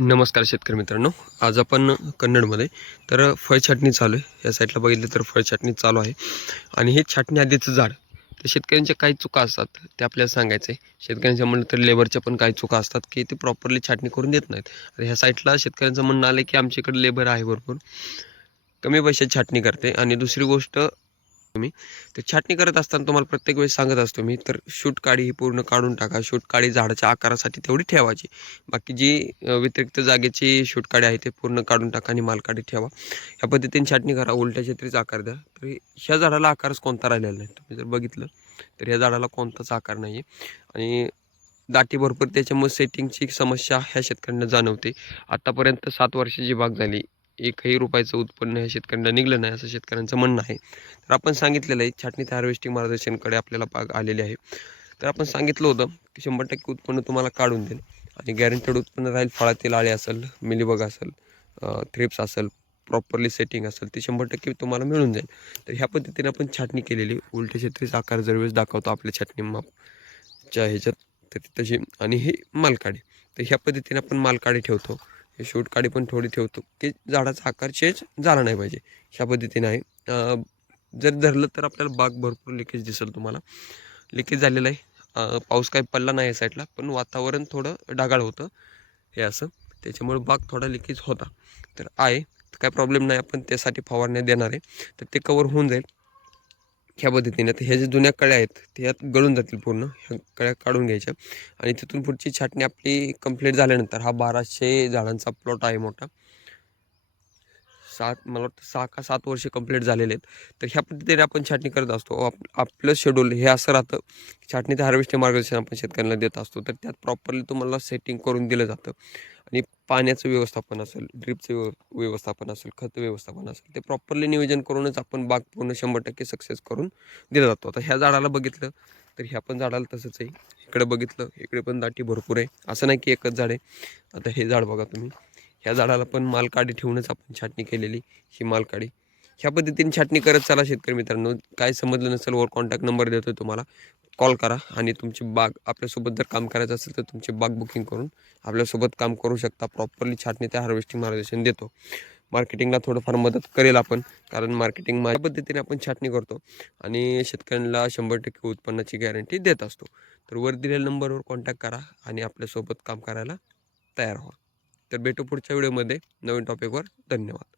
नमस्कार शेतकरी मित्रांनो, आज आपण कन्नडमध्ये तर फळ छाटणी चालू आहे. या साईडला बघितलं तर फळ छाटणी चालू आहे आणि हे छाटणी आधीचं झाड. तर शेतकऱ्यांच्या काही चुका असतात ते आपल्याला सांगायचं आहे. शेतकऱ्यांच्या म्हणलं तर लेबरच्या पण काही चुका असतात की ते प्रॉपरली छाटणी करून देत नाहीत. तर ह्या साईडला शेतकऱ्यांचं म्हणणं आलं की आमच्याकडे लेबर आहे भरपूर, कमी पैशात छाटणी करते. आणि दुसरी गोष्ट तुम्ही ते छाटणी करत असताना तुम्हाला प्रत्येक वेळेस सांगत असतो मी, तर शूट काडी ही पूर्ण काढून टाका. शूट काडी झाडाच्या आकारासाठी तेवढी ठेवायची. बाकी जी व्यतिरिक्त जागेची शूट काडी आहे ते पूर्ण काढून टाका आणि मालकाडी ठेवा. ह्या पद्धतीने छाटणी करा. उलट्या छत्रीचा आकार द्या. तर ह्या झाडाला आकारच कोणता राहिलेला नाही. तुम्ही जर बघितलं तर ह्या झाडाला कोणताच आकार नाही आहे आणि दाटी भरपूर, त्याच्यामुळे सेटिंगची समस्या ह्या शेतकऱ्यांना जाणवते. आत्तापर्यंत 7 वर्षाची बाग झाली, एकही रुपयाचं उत्पन्न ह्या शेतकऱ्यांना निघलं नाही असं शेतकऱ्यांचं म्हणणं आहे. तर आपण सांगितलेलं आहे छाटणी ते हार्वेस्टिंग मार्गदर्शनकडे आपल्याला बाग आलेली आहे. तर आपण सांगितलं होतं की 100% उत्पन्न तुम्हाला काढून देईल आणि गॅरंटेड उत्पन्न राहील. फळातील आळे असेल, मिलीबग असेल, थ्रिप्स असेल, प्रॉपरली सेटिंग असेल, ते 100% तुम्हाला मिळून जाईल. तर ह्या पद्धतीने आपण छाटणी केलेली. उलट्या छत्रीचा आकार दरवेळेस दाखवतो आपल्या छाटणी मापच्या ह्याच्यात, तर तशी. आणि हे मालकाडी, तर ह्या पद्धतीने आपण मालकाडी ठेवतो. हे शूट काडी पण थोडी ठेवतो की झाडाचा आकार चेंज झाला नाही पाहिजे. ह्या पद्धतीने आहे. जर धरलं तर आपल्याला बाग भरपूर लिकेज दिसेल तुम्हाला. लिकेज झालेलं आहे. पाऊस काही पडला नाही या साईडला, पण वातावरण थोडं ढगाळ होतं हे असं, त्याच्यामुळे बाग थोडा लिकेज होता. तर आहे, तर काय प्रॉब्लेम नाही. आपण त्यासाठी फवारण्या देणार आहे, तर ते कवर होऊन जाईल ह्या पद्धतीने. तर ह्या ज्या जुन्या कळ्या आहेत ते यात गळून जातील पूर्ण. ह्या कळ्या काढून घ्यायच्या आणि तिथून पुढची छाटणी आपली कंप्लीट झाल्यानंतर, हा 1200 झाडांचा प्लॉट आहे मोठा. मला वाटतं 6 का 7 वर्ष कंप्लीट झालेले आहेत. तर ह्या पद्धतीने आपण छाटणी करत असतो. आपलं शेड्यूल हे असं राहतं, छाटणी ते हार्वेस्टिंग मार्गदर्शन आपण शेतकऱ्यांना देत असतो. तर त्यात प्रॉपरली तुम्हाला सेटिंग करून दिलं जातं आणि पाण्याचं व्यवस्थापन असेल, ड्रिपचं व्यवस्थापन असेल, खत व्यवस्थापन असेल, ते प्रॉपरली नियोजन करूनच आपण बाग पूर्ण 100% सक्सेस करून दिला जातो. आता ह्या झाडाला बघितलं तर ह्या पण झाडाला तसंच आहे. इकडे बघितलं, इकडे पण दाटी भरपूर आहे. असं नाही की एकच झाड आहे. आता हे झाड बघा तुम्ही, ह्या झाडाला पण मालकाडी ठेवूनच आपण छाटणी केलेली. ही मालकाडी ह्या पद्धतीने छाटणी करत चला शेतकरी मित्रांनो. काय समजलं नसेल, वर कॉन्टॅक्ट नंबर देतोय तुम्हाला, कॉल करा आणि तुमची बाग आपल्यासोबत जर काम करायचं असेल तर तुमची बाग बुकिंग करून आपल्यासोबत काम करू शकता. प्रॉपरली छाटणी त्या हार्वेस्टिंग मार्गदर्शन देतो. मार्केटिंगला थोडंफार मदत करेल आपण, कारण मार्केटिंग माझ्या पद्धतीने आपण छाटणी करतो आणि शेतकऱ्यांना 100% उत्पन्नाची गॅरंटी देत असतो. तर वर दिलेल्या नंबरवर कॉन्टॅक्ट करा आणि आपल्यासोबत काम करायला तयार व्हा. तर भेटू पुढच्या व्हिडिओमध्ये नवीन टॉपिकवर. धन्यवाद.